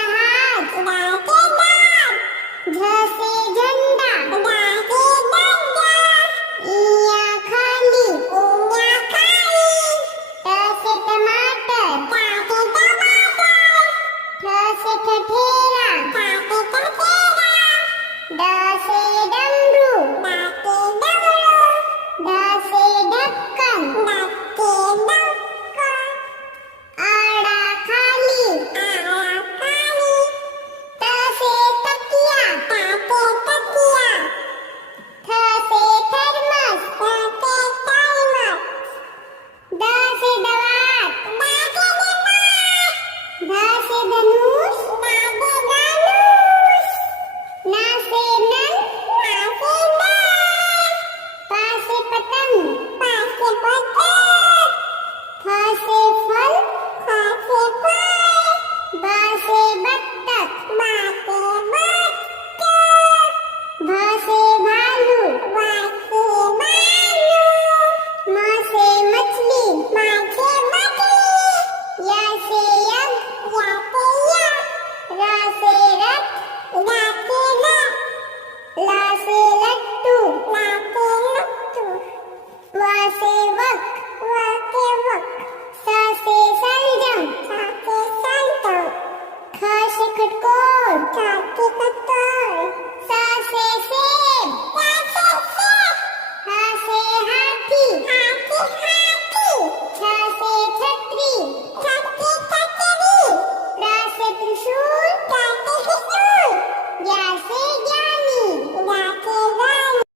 जहाज, झ से झंडा, इया खाली, ट से टमाटर, ठ से ठठेरा, ड से डमरू, ढ से ढक्कन, आड़ा खाली, त से तकिया, थ से थर्मस, द से दवात, ध से धनुष, न से नल, प से पतंग, फ से फल, ब से बत्तख, भ से भालू, म से मछली, य से यज्ञ, र से रथ, ल से लट्टू, व से वक, स से सलजम, ख से खटकोर, स से